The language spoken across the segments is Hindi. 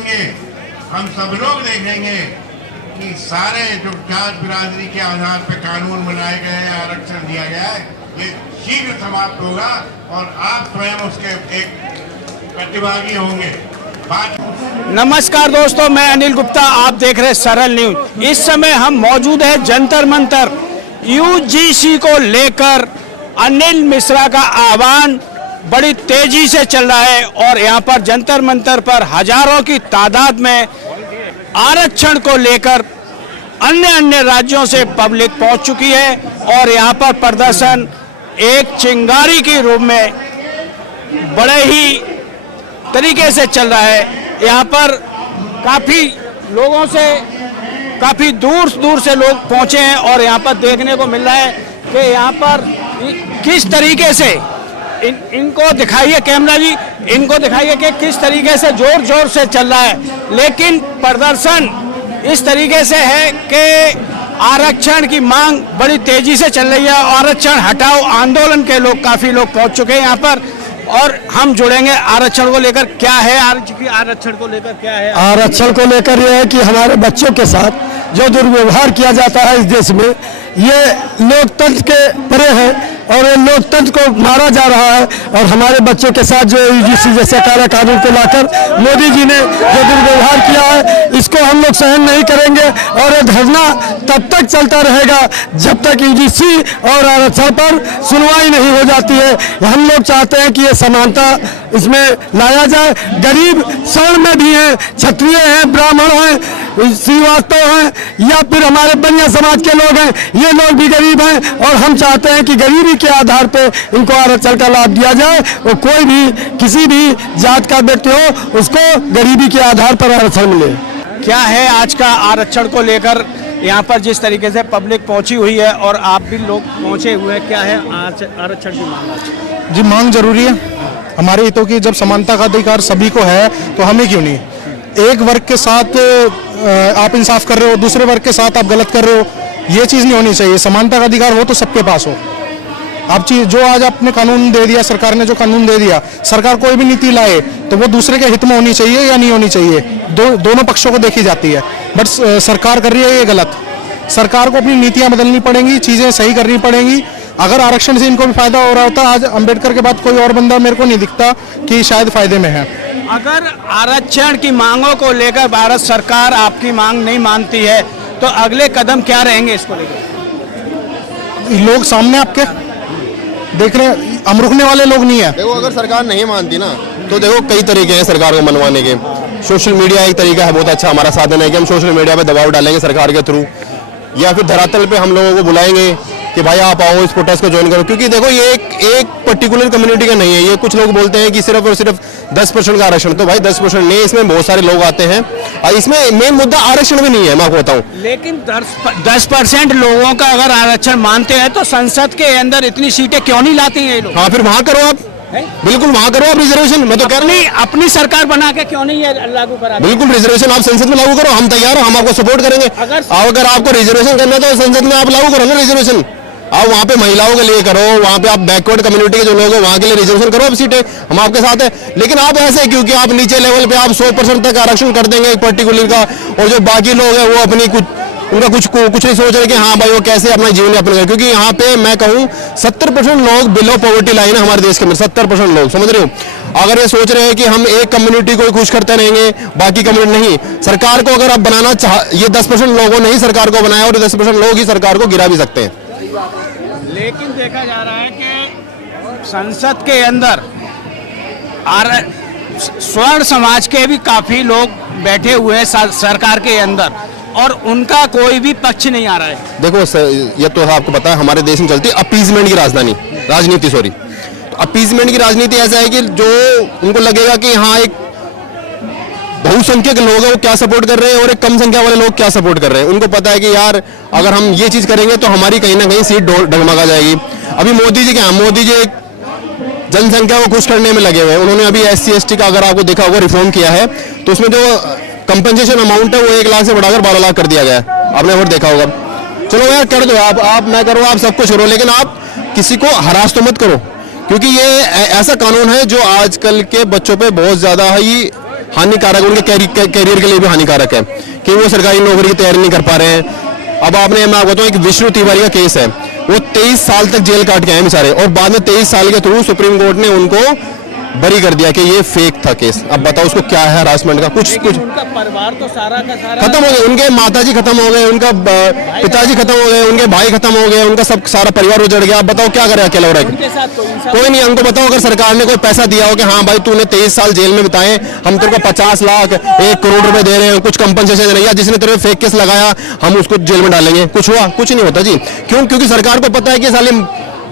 हम सब लोग देखेंगे कि सारे जो जात बिरादरी के आधार पर कानून बनाए गए हैं, आरक्षण दिया गया है, ये शीघ्र समाप्त होगा और आप स्वयं उसके एक प्रतिभागी होंगे। नमस्कार दोस्तों, मैं अनिल गुप्ता, आप देख रहे हैं सरल न्यूज। इस समय हम मौजूद हैं जंतर मंतर। यूजीसी को लेकर अनिल मिश्रा का आह्वान बड़ी तेजी से चल रहा है और यहाँ पर जंतर मंतर पर हजारों की तादाद में आरक्षण को लेकर अन्य राज्यों से पब्लिक पहुंच चुकी है और यहाँ पर प्रदर्शन एक चिंगारी के रूप में बड़े ही तरीके से चल रहा है। यहाँ पर काफ़ी लोगों से काफ़ी दूर से लोग पहुँचे हैं और यहाँ पर देखने को मिल रहा है कि यहाँ पर किस तरीके से इनको दिखाइए कैमरा जी, इनको दिखाइए कि किस तरीके से जोर से चल रहा है। लेकिन प्रदर्शन इस तरीके से है कि आरक्षण की मांग बड़ी तेजी से चल रही है। आरक्षण हटाओ आंदोलन के लोग काफ़ी लोग पहुंच चुके हैं यहाँ पर और हम जुड़ेंगे आरक्षण को लेकर। क्या है आरक्षण को लेकर क्या है? आरक्षण को लेकर यह है कि हमारे बच्चों के साथ जो दुर्व्यवहार किया जाता है इस देश में, ये लोकतंत्र के परे है और ये लोकतंत्र को मारा जा रहा है। और हमारे बच्चों के साथ जो यूजीसी जैसे काला कानून को लाकर मोदी जी ने जो दुर्व्यवहार किया है, इसको हम लोग सहन नहीं करेंगे और ये धरना तब तक चलता रहेगा जब तक यूजीसी और आरक्षण पर सुनवाई नहीं हो जाती है। हम लोग चाहते हैं कि ये समानता इसमें लाया जाए। गरीब शरण में भी हैं, क्षत्रिय हैं, ब्राह्मण हैं, श्रीवास्तव हैं या फिर हमारे बनिया समाज के लोग हैं, ये लोग भी गरीब हैं और हम चाहते हैं कि गरीबी के आधार पे इनको आरक्षण का लाभ दिया जाए और कोई भी किसी भी जात का व्यक्ति हो उसको गरीबी के आधार पर आरक्षण मिले। क्या है आज का आरक्षण को लेकर यहाँ पर जिस तरीके से पब्लिक पहुंची हुई है और आप भी लोग पहुंचे हुए हैं, क्या है आरक्षण की मांग? जी, मांग जरूरी है हमारे हितों की। जब समानता का अधिकार सभी को है तो हमें क्यों नहीं? एक वर्ग के साथ आप इंसाफ कर रहे हो, दूसरे वर्ग के साथ आप गलत कर रहे हो, ये चीज़ नहीं होनी चाहिए। समानता का अधिकार हो तो सबके पास हो। आप चीज जो आज आपने कानून दे दिया, सरकार ने जो कानून दे दिया, सरकार कोई भी नीति लाए तो वो दूसरे के हित में होनी चाहिए या नहीं होनी चाहिए, दोनों पक्षों को देखी जाती है। बट सरकार कर रही है ये गलत। सरकार को अपनी नीतियां बदलनी पड़ेंगी, चीज़ें सही करनी पड़ेंगी। अगर आरक्षण से इनको भी फायदा हो रहा होता, आज अंबेडकर के बाद कोई और बंदा मेरे को नहीं दिखता कि शायद फायदे में है। अगर आरक्षण की मांगों को लेकर भारत सरकार आपकी मांग नहीं मानती है तो अगले कदम क्या रहेंगे इसको लेकर? लोग सामने आपके देख रहे हैं, हम रुकने वाले लोग नहीं है। देखो, अगर सरकार नहीं मानती ना तो देखो कई तरीके हैं सरकार को मनवाने के। सोशल मीडिया एक तरीका है, बहुत अच्छा हमारा साधन है कि हम सोशल मीडिया पे दबाव डालेंगे सरकार के थ्रू, या फिर धरातल पे हम लोगों को बुलाएंगे कि भाई आप आओ इस प्रोटेस्ट को ज्वाइन करो। क्योंकि देखो ये एक पर्टिकुलर कम्युनिटी का नहीं है। ये कुछ लोग बोलते हैं कि सिर्फ और सिर्फ 10% का आरक्षण, तो भाई 10% नहीं, इसमें बहुत सारे लोग आते हैं और इसमें मेन मुद्दा आरक्षण भी नहीं है, मैं आपको बताऊं। लेकिन 10% लोगों का अगर आरक्षण मानते हैं तो संसद के अंदर इतनी सीटें क्यों नहीं लाती हैं ये लोग? हाँ, फिर वहां करो आप, बिल्कुल वहां करो आप रिजर्वेशन। मैं तो कह रहा हूं अपनी सरकार बना के क्यों नहीं है लागू करा? बिल्कुल रिजर्वेशन आप संसद में लागू करो, हम तैयार हो, हम आपको सपोर्ट करेंगे। अगर आपको रिजर्वेशन करना है तो संसद में आप लागू करो ना रिजर्वेशन। आप वहाँ पे महिलाओं के लिए करो, वहाँ पे आप बैकवर्ड कम्युनिटी के जो लोग हैं वहाँ के लिए रिजर्वेशन करो, अब सीटें हम आपके साथ है। लेकिन आप ऐसे क्योंकि आप नीचे लेवल पे आप 100% तक आरक्षण कर देंगे एक पर्टिकुलर का, और जो बाकी लोग हैं वो अपनी कुछ नहीं सोच रहे कि हाँ भाई वो कैसे अपना जीवन यापन करें। क्योंकि यहाँ पे मैं कहूँ 70% लोग बिलो पॉवर्टी लाइन है हमारे देश के अंदर, 70% लोग, समझ रहे हो? अगर ये सोच रहे हैं कि हम एक कम्युनिटी को खुश करते रहेंगे बाकी कम्युनिटी नहीं, सरकार को अगर आप बनाना ये 10% लोगों ने ही सरकार को बनाया और 10% लोग ही सरकार को गिरा भी सकते हैं। लेकिन देखा जा रहा है कि संसद के अंदर स्वर्ण समाज के भी काफी लोग बैठे हुए हैं सरकार के अंदर और उनका कोई भी पक्ष नहीं आ रहा है। देखो ये तो आपको पता है हमारे देश में चलती है अपीजमेंट की राजनीति। तो अपीजमेंट की राजनीति ऐसा है कि जो उनको लगेगा कि हाँ एक बहुसंख्यक लोग हैं वो क्या सपोर्ट कर रहे हैं और एक कम संख्या वाले लोग क्या सपोर्ट कर रहे हैं। उनको पता है कि यार अगर हम ये चीज करेंगे तो हमारी कहीं ना कहीं सीट डगमगा जाएगी। अभी मोदी जी क्या, मोदी जी एक जनसंख्या को खुश करने में लगे हुए हैं। उन्होंने अभी SC ST का अगर आपको देखा होगा रिफॉर्म किया है, तो उसमें जो कंपनसेशन अमाउंट है वो 1 लाख से बढ़ाकर 12 लाख कर दिया गया है। आपने और देखा होगा। चलो यार कर दो, आप मैं करो, आप सब कुछ करो, लेकिन आप किसी को हरास तो मत करो, क्योंकि ये ऐसा कानून है जो आजकल के बच्चों पे बहुत ज्यादा ही हानिकारक, उनके कैरियर के लिए भी हानिकारक है कि वो सरकारी नौकरी की तैयारी नहीं कर पा रहे हैं। अब आपने, मैं आपको बताऊं, एक विष्णु तिवारी का केस है, वो 23 साल तक जेल काट के आए बेचारे, और बाद में 23 साल के थ्रू सुप्रीम कोर्ट ने उनको बरी कर दिया कि ये फेक था केस। अब बताओ उसको क्या है हरासमेंट का, कुछ उनका परिवार तो सारा का सारा खत्म हो गए, उनके माताजी खत्म हो गए, उनका पिताजी खत्म हो गए, उनके भाई खत्म हो गए, उनका सब सारा परिवार उजड़ गया। अब बताओ क्या करे अकेला हो रहा है, उनके साथ कोई नहीं। हमको बताओ अगर सरकार ने कोई पैसा दिया हो कि हाँ भाई तूने 23 साल जेल में बिताए, हम तेरे को 50 लाख 1 करोड़ रुपए दे रहे हैं, कुछ कंपनसेशन दे रहे हैं, या जिसने तेरे फेक केस लगाया हम उसको जेल में डालेंगे, कुछ हुआ? कुछ नहीं होता जी। क्यों? क्योंकि सरकार को पता है कि साले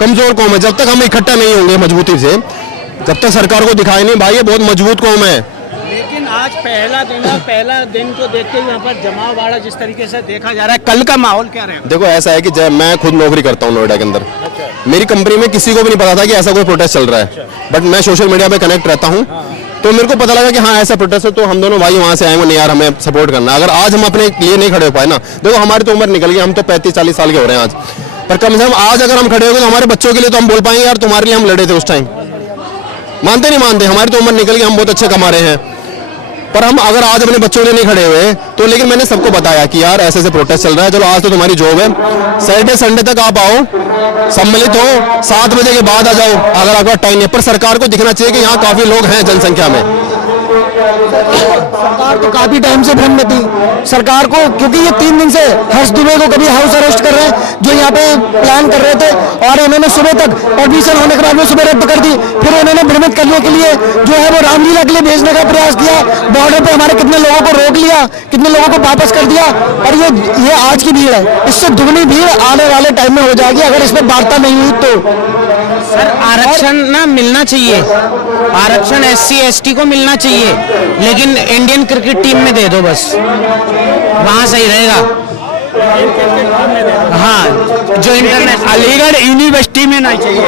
कमजोर कौम है, जब तक हम इकट्ठा नहीं होंगे मजबूती से, जब तक सरकार को दिखाई नहीं भाई ये बहुत मजबूत कौम है। लेकिन आज पहला दिन को देखते हुए यहाँ पर जमाव वाला जिस तरीके से देखा जा रहा है, कल का माहौल क्या रहेगा? देखो ऐसा है कि जब मैं खुद नौकरी करता हूँ नोएडा के अंदर, मेरी कंपनी में किसी को भी नहीं पता था कि ऐसा कोई प्रोटेस्ट चल रहा है, बट मैं सोशल मीडिया पे कनेक्ट रहता हूँ, तो मेरे को पता लगा कि हाँ ऐसा प्रोटेस्ट है, तो हम दोनों भाई वहाँ से आए, नहीं यार हमें सपोर्ट करना। अगर आज हम अपने लिए नहीं खड़े हो पाए ना, देखो हमारी तो उम्र निकल गई, हम तो 35-40 साल के हो रहे हैं आज, पर कम से कम आज अगर हम खड़े हो गए तो हमारे बच्चों के लिए तो हम बोल पाएंगे यार तुम्हारे लिए हम लड़े थे उस टाइम। मानते नहीं मानते, हमारी तो उम्र निकल गई, हम बहुत अच्छे कमा रहे हैं, पर हम अगर आज अपने बच्चों के लिए नहीं खड़े हुए तो, लेकिन मैंने सबको बताया कि यार ऐसे ऐसे प्रोटेस्ट चल रहा है, चलो आज तो तुम्हारी जॉब है, सैटरडे संडे तक आप आओ, सम्मिलित हो, 7 बजे के बाद आ जाओ अगर आपका टाइम है। पर सरकार को दिखना चाहिए कि यहाँ काफी लोग हैं जनसंख्या में। सरकार तो काफी टाइम से भ्रम में थी सरकार को, क्योंकि ये 3 दिन से हर्ष दुबे को कभी हाउस अरेस्ट कर रहे हैं, जो यहाँ पे प्लान कर रहे थे, और इन्होंने सुबह तक परमिशन होने के बाद में सुबह रद्द कर दी, फिर इन्होंने भ्रमित करने के लिए जो है वो रामलीला के लिए भेजने का प्रयास किया, बॉर्डर पे हमारे कितने लोगों को रोक लिया, कितने लोगों को वापस कर दिया, और ये आज की भीड़ है, इससे दुगनी भीड़ आने वाले टाइम में हो जाएगी अगर इसमें वार्ता नहीं हुई तो। सर आरक्षण ना मिलना चाहिए, आरक्षण SC ST को मिलना चाहिए, लेकिन इंडियन क्रिकेट टीम में दे दो बस, वहाँ सही रहेगा। हाँ जो इंटरनेशनल अलीगढ़ यूनिवर्सिटी में नहीं चाहिए,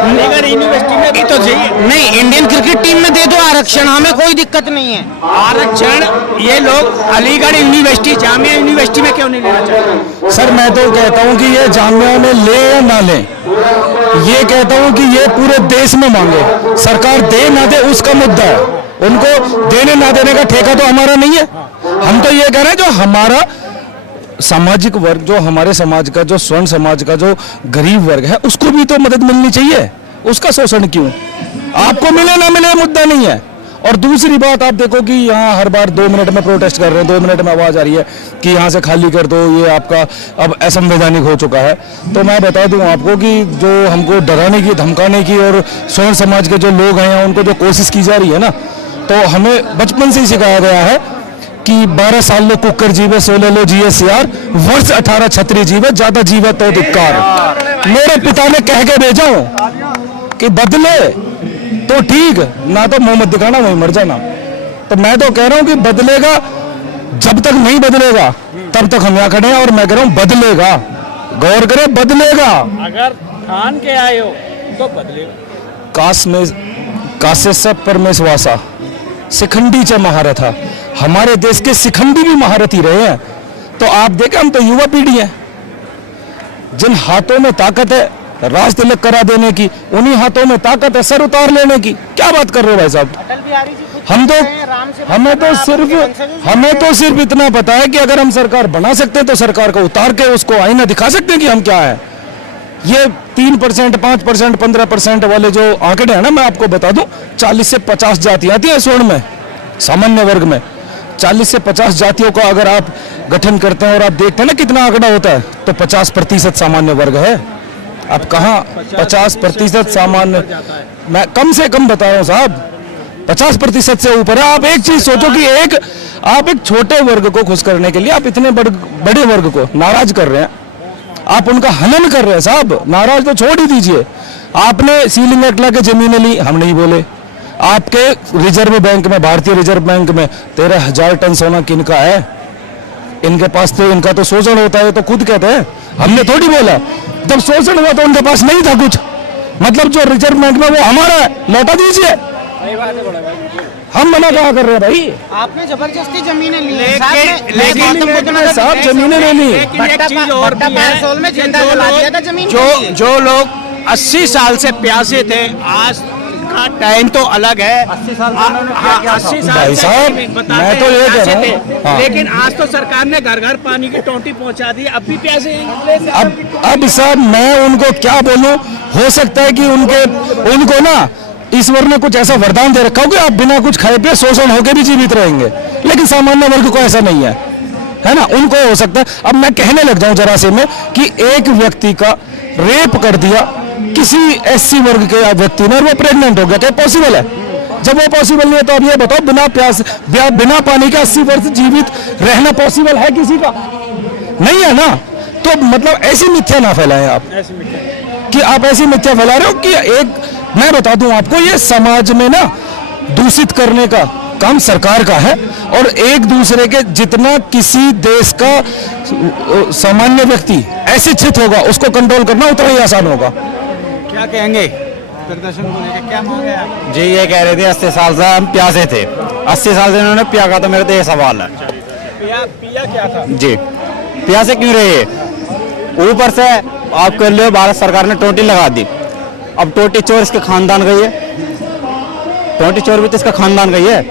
अलीगढ़ यूनिवर्सिटी में भी तो चाहिए। नहीं, इंडियन क्रिकेट टीम में दे दो आरक्षण, हमें कोई दिक्कत नहीं है। आरक्षण ये लोग अलीगढ़ यूनिवर्सिटी, जामिया यूनिवर्सिटी में क्यों नहीं लेना चाहते? सर मैं तो कहता हूँ कि ये जामिया में ले या ना ले, ये कहता हूँ कि ये पूरे देश में मांगे, सरकार दे ना दे उसका मुद्दा है, उनको देने ना देने का ठेका तो हमारा नहीं है। हम तो ये कह रहे हैं जो हमारा सामाजिक वर्ग, जो हमारे समाज का, जो स्वर्ण समाज का जो गरीब वर्ग है, उसको भी तो मदद मिलनी चाहिए, उसका शोषण क्यों? आपको मिले ना मिले मुद्दा नहीं है। और दूसरी बात आप देखो कि यहाँ हर बार 2 मिनट में प्रोटेस्ट कर रहे हैं, 2 मिनट में आवाज आ रही है कि यहाँ से खाली कर दो, ये आपका अब असंवैधानिक हो चुका है। तो मैं बता दूं आपको कि जो हमको डराने की, धमकाने की और स्वर्ण समाज के जो लोग हैं उनको जो कोशिश की जा रही है ना, तो हमें बचपन से ही सिखाया गया है कि 12 साल लो कुकर जीवे, 16 लो GSR, वर्ष 18 छतरी जीवे, ज्यादा जीवे तो धिक्कार। मेरे पिता ने कह के भेजा कि बदले तो ठीक, ना तो मुंह मत दिखाना, वहीं मर जाना। तो मैं तो कह रहा हूं कि बदलेगा, जब तक नहीं बदलेगा तब तक हम यहाँ खड़े हैं, और मैं कह रहा हूं बदलेगा, गौर करें बदलेगा। अगर ठान के आए हो तो बदलेगा। काश में काश्यप परमेशवासा शिखंडी च महारथा, हमारे देश के शिखंडी भी महारथी रहे हैं। तो आप देखें, हम तो युवा पीढ़ी हैं, जिन हाथों में ताकत है राज तिलक करा देने की, उन्हीं हाथों में ताकत है सर उतार लेने की। क्या बात कर रहे हो भाई साहब? हमें तो सिर्फ इतना पता है कि अगर हम सरकार बना सकते हैं तो सरकार को उतार के उसको आईना दिखा सकते हैं कि हम क्या है। ये 3%, 5%, 15% वाले जो आंकड़े हैं ना, मैं आपको बता दूं, 40 से 50 जातियां आती हैं स्वर्ण में, सामान्य वर्ग में 40 से 50 जातियों का अगर आप गठन करते हैं और आप देखते हैं ना कितना आंकड़ा होता है, तो 50% सामान्य वर्ग है। आप कहाँ 50% सामान्य, मैं कम से कम बता रहा हूँ साहब, 50% से ऊपर है। आप एक चीज सोचो कि आप एक छोटे वर्ग को खुश करने के लिए आप इतने बड़े वर्ग को नाराज कर रहे हैं, आप उनका हनन कर रहे हैं साहब। नाराज तो छोड़ ही दीजिए, आपने सीलिंग एक्ट ला के जमीनें ली, हम नहीं बोले। आपके रिजर्व बैंक में, भारतीय रिजर्व बैंक में 13,000 टन सोना किनका है? इनके पास तो, इनका तो शोषण होता है तो खुद कहते हैं, हमने थोड़ी बोला। जब शोषण हुआ तो उनके पास नहीं था कुछ, मतलब जो रिजर्व बैंक में वो हमारा है, लौटा दीजिए। हम मना कहाँ कर रहे हैं भाई? आपने जबरदस्ती जमीनें ली, लेकिन साहब जमीनें नहीं ली। एक चीज और भी है, में जिंदा जला दिया था जमीन। जो लोग 80 साल से प्यासे थे, हाँ टाइम तो अलग है। 80 साल 80 साल भाई से साहब, बताते मैं तो ये हैं, कह प्यासे रहा थे। हूँ, हाँ। लेकिन आज तो सरकार ने घर घर पानी की टोंटी पहुंचा दी, अब भी प्यासे हैं। अब साहब मैं उनको क्या बोलूं, हो सकता है कि उनको ना ईश्वर ने कुछ ऐसा वरदान दे रखा हो कि आप बिना कुछ खाए पिए शोषण होकर भी जीवित रहेंगे, लेकिन सामान्य वर्ग को ऐसा नहीं है ना। उनको हो सकता है, अब मैं कहने लग जाऊं जरा से में कि एक व्यक्ति का रेप कर दिया किसी एससी वर्ग के व्यक्ति ने और वो प्रेग्नेंट हो गया, क्या पॉसिबल है? जब वो पॉसिबल नहीं है तो अब ये बताओ बिना पानी के 80 वर्ष जीवित रहना पॉसिबल है किसी का? नहीं है ना। तो मतलब ऐसी मिथ्या ना फैलाएं आप, कि आप ऐसी मिथ्या फैला रहे हो कि मैं बता दूं आपको, ये समाज में ना दूषित करने का काम सरकार का है, और एक दूसरे के जितना किसी देश का सामान्य व्यक्ति अशिक्षित होगा उसको कंट्रोल करना उतना ही आसान होगा। क्या कहेंगे प्रदर्शन को लेकर, क्या मांगे आप? जी ये कह रहे थे 80 साल से हम प्यासे थे, 80 साल से इन्होंने पिया का, तो मेरा तो ये सवाल है पिया क्या था जी, प्यासे क्यों रहे? ऊपर से आप कर लो, भारत सरकार ने टोटी लगा दी, अब टोटी चोर इसके खानदान का ही है, टोटी चोर भी तो इसका खानदान का ही है,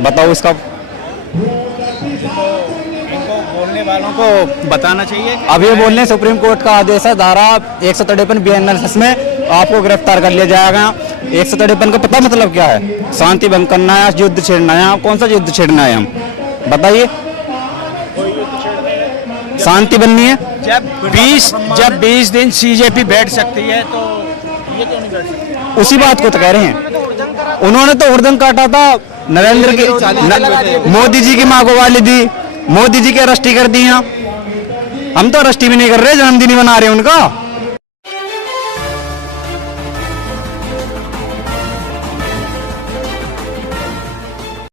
बताओ इसका। बोलने वालों को बताना चाहिए। अब ये बोल रहे हैं सुप्रीम कोर्ट का आदेश है, धारा 153 BNSS में आपको गिरफ्तार कर लिया जाएगा। 153 का पता मतलब क्या है? शांति भंग करना है, युद्ध छेड़ना है। कौन सा युद्ध छेड़ना है हम बताइए? शांति बननी है। जब 20 दिन CJP बैठ सकती है तो ये क्यों नहीं बैठ सकती? उसी बात को तो कह रहे हैं। उन्होंने तो उर्दन काटा था नरेंद्र की, मोदी जी की माँ को वाली दी, मोदी जी की अरेस्टी कर दी हैं। हम तो अरेस्टी भी नहीं कर रहे, जन्मदिन ही बना रहे हैं उनका।